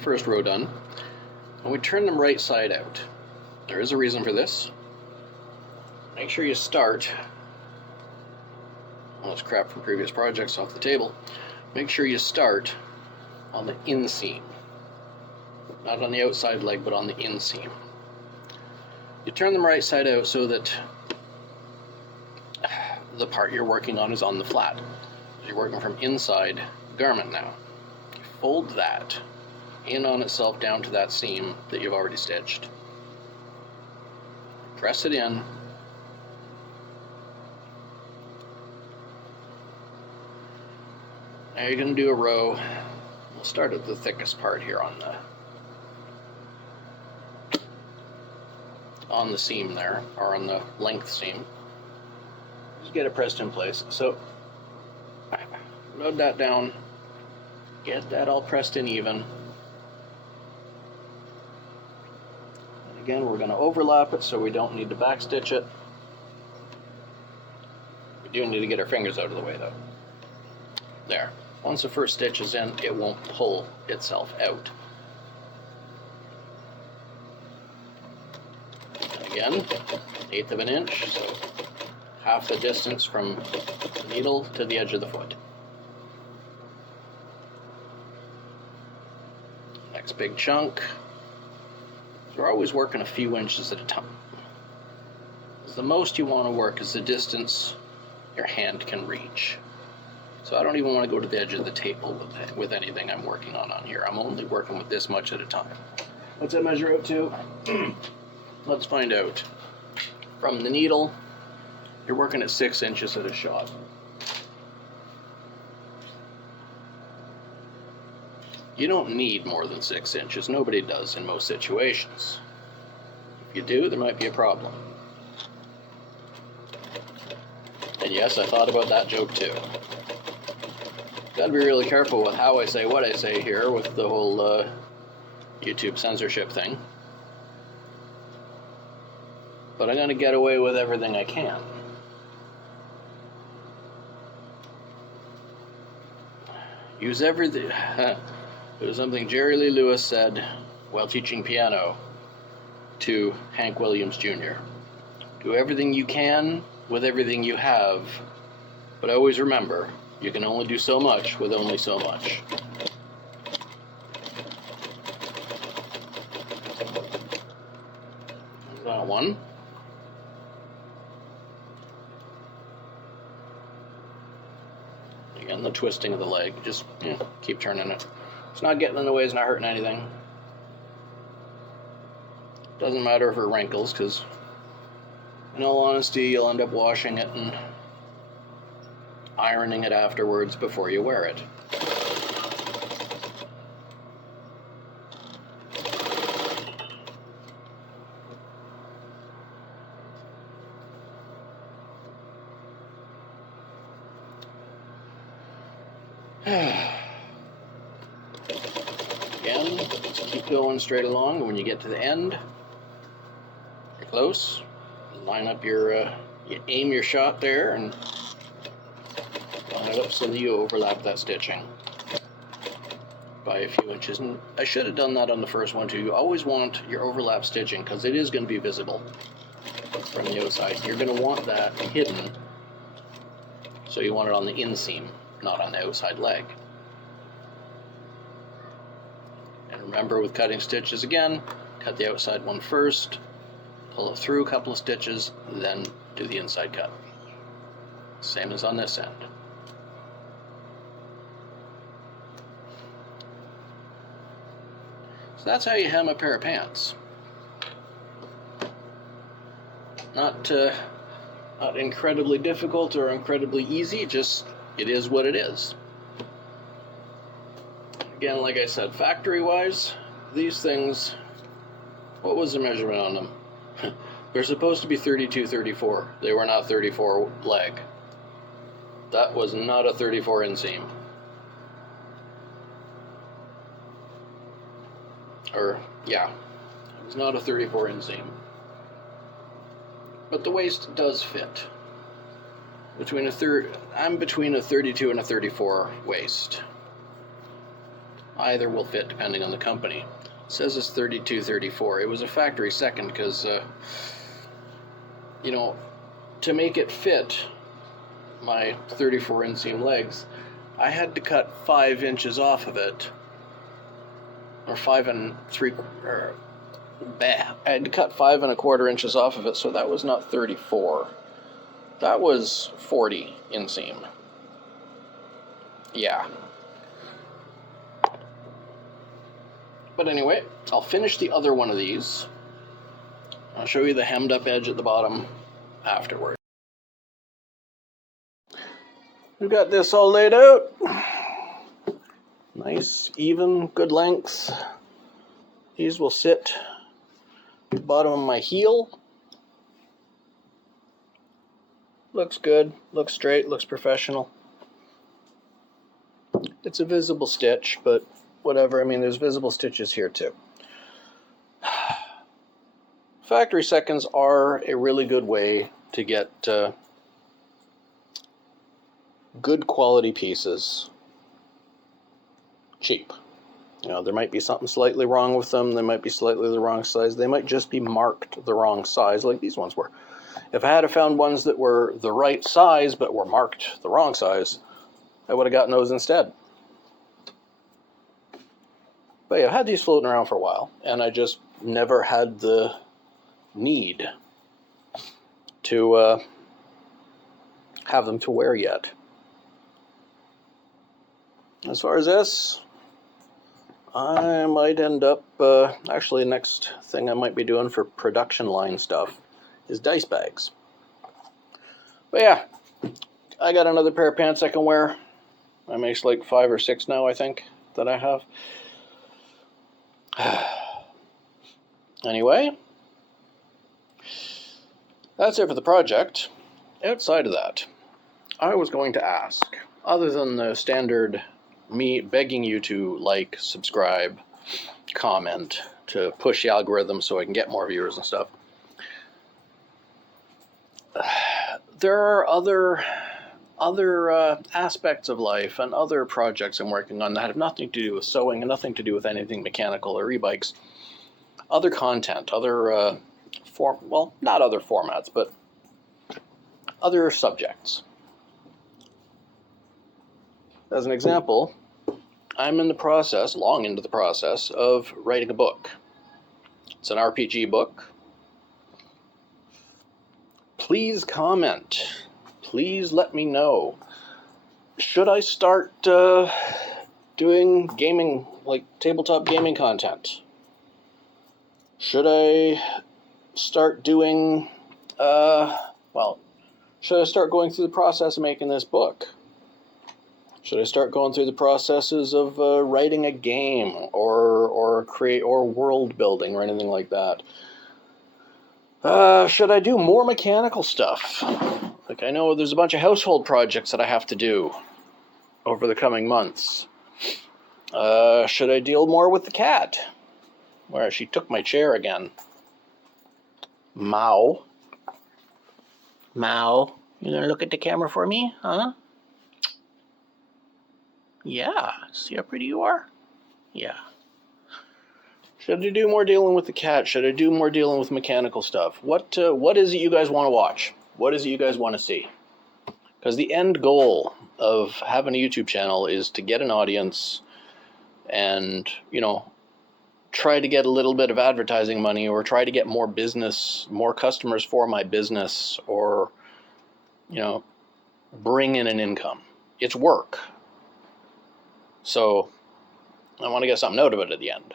first row done, and we turn them right side out. There is a reason for this. Make sure you start, all this crap from previous projects off the table, make sure you start on the inseam. Not on the outside leg, but on the inseam. You turn them right side out so that the part you're working on is on the flat. You're working from inside the garment now. You fold that in on itself down to that seam that you've already stitched. Press it in. Now you're going to do a row. We'll start at the thickest part here on the seam there, or on the length seam. Just get it pressed in place. So load that down, get that all pressed in even. And again, we're going to overlap it so we don't need to backstitch it. We do need to get our fingers out of the way though. There. Once the first stitch is in, it won't pull itself out. And again, 1/8 of an inch, so half the distance from the needle to the edge of the foot. Next big chunk. So we're always working a few inches at a time. The most you want to work is the distance your hand can reach. So I don't even want to go to the edge of the table with anything I'm working on here. I'm only working with this much at a time. What's that measure out to? Let's find out. From the needle, you're working at 6 inches at a shot. You don't need more than 6 inches. Nobody does in most situations. If you do, there might be a problem. And yes, I thought about that joke too. Gotta be really careful with how I say what I say here with the whole YouTube censorship thing. But I'm gonna get away with everything I can. Use everything. It was something Jerry Lee Lewis said while teaching piano to Hank Williams Jr. Do everything you can with everything you have, but always remember, you can only do so much with only so much. There's that one. Again, the twisting of the leg. Just keep turning it. It's not getting in the way, it's not hurting anything. Doesn't matter if it wrinkles, because in all honesty, you'll end up washing it and ironing it afterwards before you wear it. Again, just keep going straight along. When you get to the end, you're close. Line up your, you aim your shot there and line it up so that you overlap that stitching by a few inches. And I should have done that on the first one too. You always want your overlap stitching because it is going to be visible from the outside. You're going to want that hidden, so you want it on the inseam, not on the outside leg. And remember with cutting stitches again, cut the outside one first, pull it through a couple of stitches, then do the inside cut. Same as on this end. So that's how you hem a pair of pants. Not incredibly difficult or incredibly easy, just it is what it is. Again, like I said, factory-wise, these things, what was the measurement on them? They're supposed to be 32, 34. They were not 34 leg. That was not a 34 inseam. Or, yeah, it was not a 34 inseam. But the waist does fit. I'm between a 32 and a 34 waist. Either will fit depending on the company. It says it's 32-34. It was a factory second because, you know, to make it fit my 34 inseam legs, I had to cut 5 inches off of it, or 5 3/4. I had to cut 5 1/4 inches off of it, so that was not 34. That was 40 inseam. Yeah. But anyway, I'll finish the other one of these. I'll show you the hemmed up edge at the bottom afterward. We've got this all laid out. Nice, even, good lengths. These will sit at the bottom of my heel. Looks good, looks straight, looks professional. It's a visible stitch, but whatever. I mean, there's visible stitches here too. Factory seconds are a really good way to get good quality pieces cheap. You know, there might be something slightly wrong with them. They might be slightly the wrong size. They might just be marked the wrong size, like these ones were. If I had found ones that were the right size but were marked the wrong size, I would have gotten those instead. But yeah, I've had these floating around for a while, and I just never had the need to have them to wear yet. As far as this, I might end up, actually the next thing I might be doing for production line stuff is dice bags. But yeah, I got another pair of pants I can wear. I make like 5 or 6 now, I think, that I have. Anyway, that's it for the project. Outside of that, I was going to ask, other than the standard me begging you to like, subscribe, comment, to push the algorithm so I can get more viewers and stuff, there are other aspects of life and other projects I'm working on that have nothing to do with sewing and nothing to do with anything mechanical or e-bikes. Other content, other well, not other formats, but other subjects. As an example, I'm in the process, long into the process, of writing a book. It's an RPG book. Please comment. Please let me know. Should I start doing gaming, like tabletop gaming content? Should I start doing, should I start going through the process of making this book? Should I start going through the processes of writing a game or create or world building or anything like that? Should I do more mechanical stuff? Like, I know there's a bunch of household projects that I have to do over the coming months. Should I deal more with the cat? Where she took my chair again. Mao. Mao, you gonna look at the camera for me, huh? Yeah, see how pretty you are? Yeah. Should I do more dealing with the cat? Should I do more dealing with mechanical stuff? What is it you guys want to watch? What is it you guys want to see? Because the end goal of having a YouTube channel is to get an audience and, you know, try to get a little bit of advertising money or try to get more business, more customers for my business, or, you know, bring in an income. It's work. So I want to get something out of it at the end.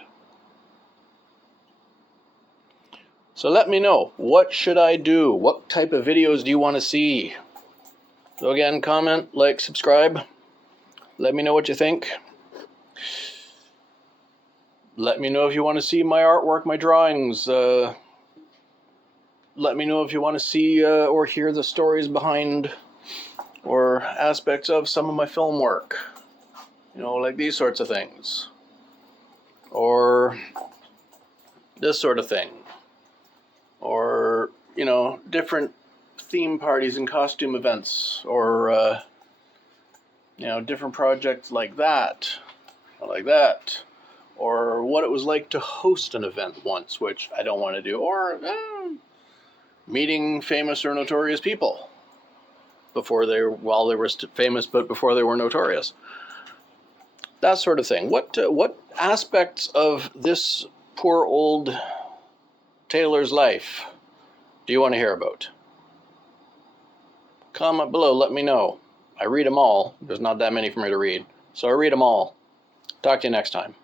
So let me know, what should I do? What type of videos do you want to see? So again, comment, like, subscribe. Let me know what you think. Let me know if you want to see my artwork, my drawings. Let me know if you want to see or hear the stories behind or aspects of some of my film work. You know, like these sorts of things. Or this sort of thing. Or, you know, different theme parties and costume events, or, you know, different projects like that. like that. Or what it was like to host an event once, which I don't want to do. Or meeting famous or notorious people while they were famous, but before they were notorious. That sort of thing. What aspects of this poor old tailor's life do you want to hear about? Comment below, let me know. I read them all. There's not that many for me to read, so I read them all. Talk to you next time.